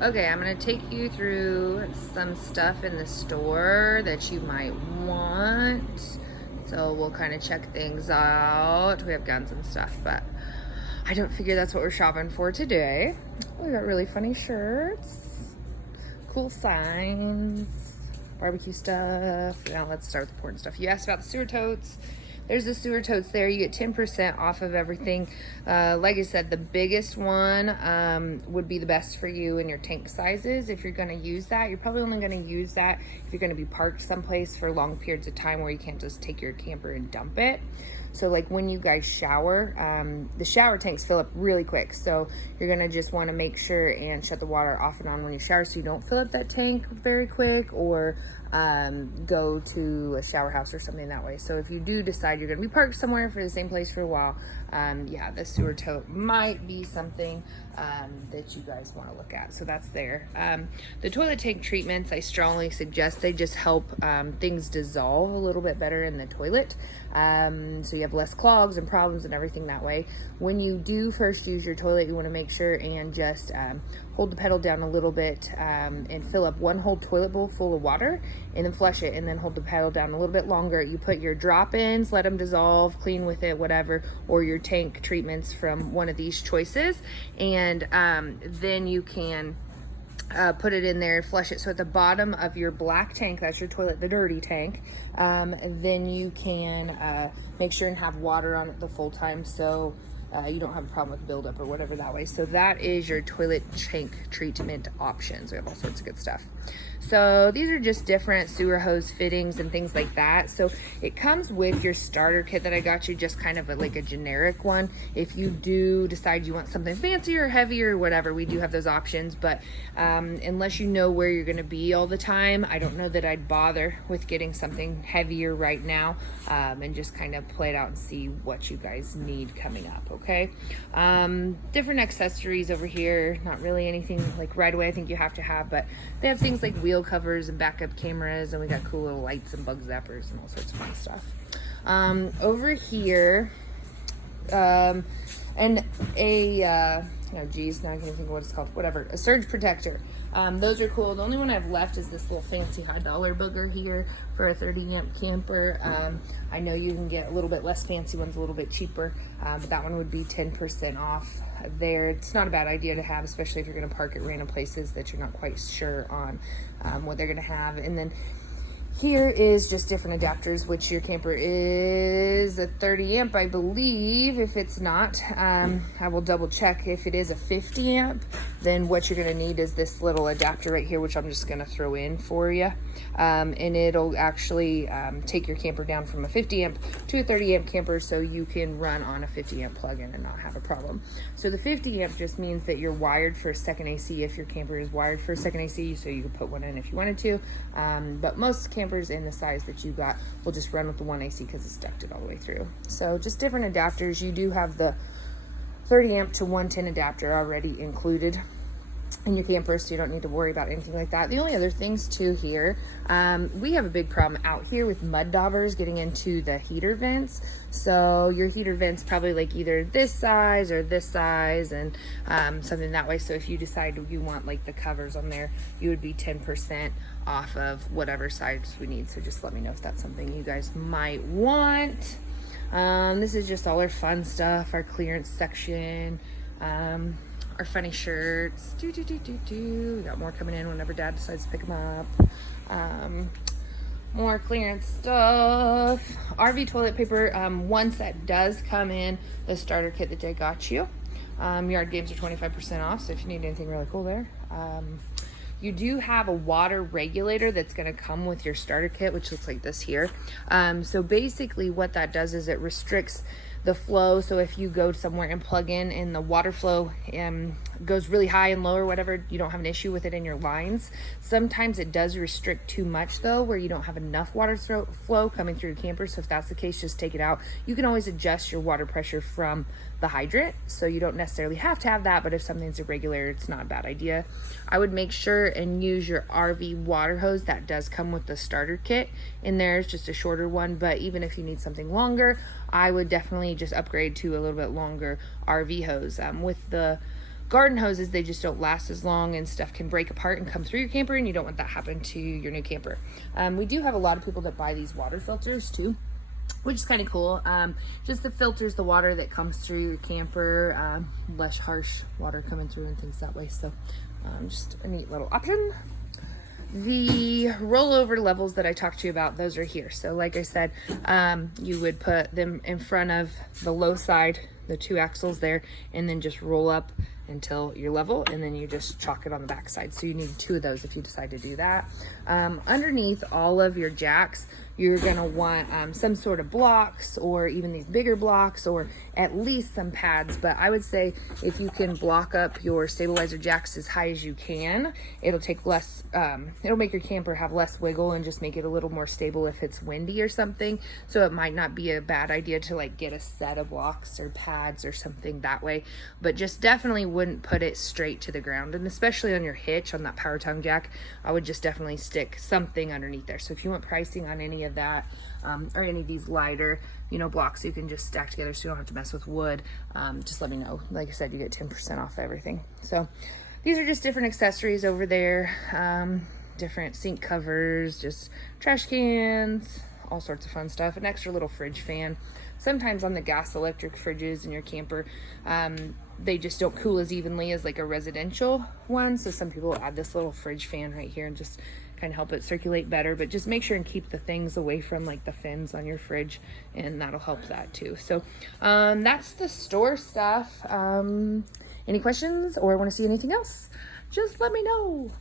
Okay, I'm gonna take you through some stuff in the store that you might want. So we'll kind of check things out. We have guns and stuff, but I don't figure that's what we're shopping for today. We got really funny shirts, cool signs, barbecue stuff. Now let's start with the important stuff. You asked about the sewer totes. There's the sewer totes there. You get 10% off of everything. Like I said, the biggest one would be the best for you in your tank sizes. If you're gonna use that, you're probably only gonna use that if you're gonna be parked someplace for long periods of time where you can't just take your camper and dump it. So like when you guys shower, the shower tanks fill up really quick. So you're gonna just wanna make sure and shut the water off and on when you shower so you don't fill up that tank very quick, or go to a shower house or something that way. So if you do decide you're gonna be parked somewhere for the same place for a while, yeah, the sewer tote might be something that you guys want to look at. So that's there. The toilet tank treatments, I strongly suggest they just help things dissolve a little bit better in the toilet. So you have less clogs and problems and everything that way. When you do first use your toilet, you want to make sure and just hold the pedal down a little bit and fill up one whole toilet bowl full of water and then flush it, and then hold the pedal down a little bit longer. You put your drop-ins, let them dissolve, clean with it, whatever, or your tank treatments from one of these choices, and then you can put it in there, flush it. So at the bottom of your black tank, that's your toilet, the dirty tank, then you can make sure and have water on it the full time, so you don't have a problem with buildup or whatever that way. So that is your toilet tank treatment options. We have all sorts of good stuff. So these are just different sewer hose fittings and things like that. So it comes with your starter kit that I got you, just kind of like a generic one. If you do decide you want something fancier or heavier or whatever, we do have those options. But unless you know where you're going to be all the time, I don't know that I'd bother with getting something heavier right now, and just kind of play it out and see what you guys need coming up. Okay, different accessories over here. Not really anything like right away I think you have to have, but they have things like wheel covers and backup cameras, and we got cool little lights and bug zappers and all sorts of fun stuff. Over here, and a oh geez, now I can't think of what it's called. Whatever, a surge protector. Those are cool. The only one I've left is this little fancy high dollar booger here for a 30 amp camper. I know you can get a little bit less fancy ones, a little bit cheaper, but that one would be 10% off there. It's not a bad idea to have, especially if you're going to park at random places that you're not quite sure on what they're going to have. And then here is just different adapters, which your camper is a 30 amp, I believe. If it's not, I will double check. If it is a 50 amp, then what you're gonna need is this little adapter right here, which I'm just gonna throw in for you. And it'll actually take your camper down from a 50 amp to a 30 amp camper, so you can run on a 50 amp plug-in and not have a problem. So the 50 amp just means that you're wired for a second AC if your camper is wired for a second AC, so you could put one in if you wanted to. But most campers in the size that you got will just run with the one AC because it's ducted all the way through. So just different adapters. You do have the 30 amp to 110 adapter already included in your camper, so you don't need to worry about anything like that. The only other things too here, we have a big problem out here with mud daubers getting into the heater vents. So your heater vents probably like either this size or this size, and something that way. So if you decide you want like the covers on there, you would be 10% off of whatever size we need. So just let me know if that's something you guys might want. This is just all our fun stuff, our clearance section. Our funny shirts. We got more coming in whenever Dad decides to pick them up. More clearance stuff. RV toilet paper. One set does come in the starter kit that I got you. Yard games are 25% off, so if you need anything really cool there. You do have a water regulator that's going to come with your starter kit, which looks like this here. So basically what that does is it restricts the flow. So if you go somewhere and plug in and the water flow goes really high and low or whatever, you don't have an issue with it in your lines. Sometimes it does restrict too much though, where you don't have enough water flow coming through your camper. So if that's the case, just take it out. You can always adjust your water pressure from the hydrant, so you don't necessarily have to have that, but if something's irregular, it's not a bad idea. I would make sure and use your RV water hose. That does come with the starter kit in there. It's just a shorter one, but even if you need something longer, I would definitely just upgrade to a little bit longer RV hose. With the garden hoses, they just don't last as long and stuff can break apart and come through your camper, and you don't want that happen to your new camper. We do have a lot of people that buy these water filters too, which is kind of cool. Just the filters the water that comes through your camper, less harsh water coming through and things that way. So just a neat little option. The rollover levels that I talked to you about, those are here. So like I said, you would put them in front of the low side, the 2 axles there, and then just roll up until you're level, and then you just chalk it on the back side. So you need 2 of those if you decide to do that. Underneath all of your jacks, you're gonna want some sort of blocks, or even these bigger blocks, or at least some pads. But I would say if you can block up your stabilizer jacks as high as you can, it'll take less, it'll make your camper have less wiggle and just make it a little more stable if it's windy or something. So it might not be a bad idea to like get a set of blocks or pads or something that way, but just definitely wouldn't put it straight to the ground. And especially on your hitch, on that power tongue jack, I would just definitely stick something underneath there. So if you want pricing on any of that, or any of these lighter, blocks you can just stack together so you don't have to mess with wood, just let me know. Like I said, you get 10% off everything. So these are just different accessories over there, different sink covers, just trash cans, all sorts of fun stuff. An extra little fridge fan. Sometimes on the gas electric fridges in your camper, they just don't cool as evenly as like a residential one. So some people add this little fridge fan right here and just kind of help it circulate better. But just make sure and keep the things away from like the fins on your fridge, and that'll help that too. So that's the store stuff. Any questions or want to see anything else, just let me know.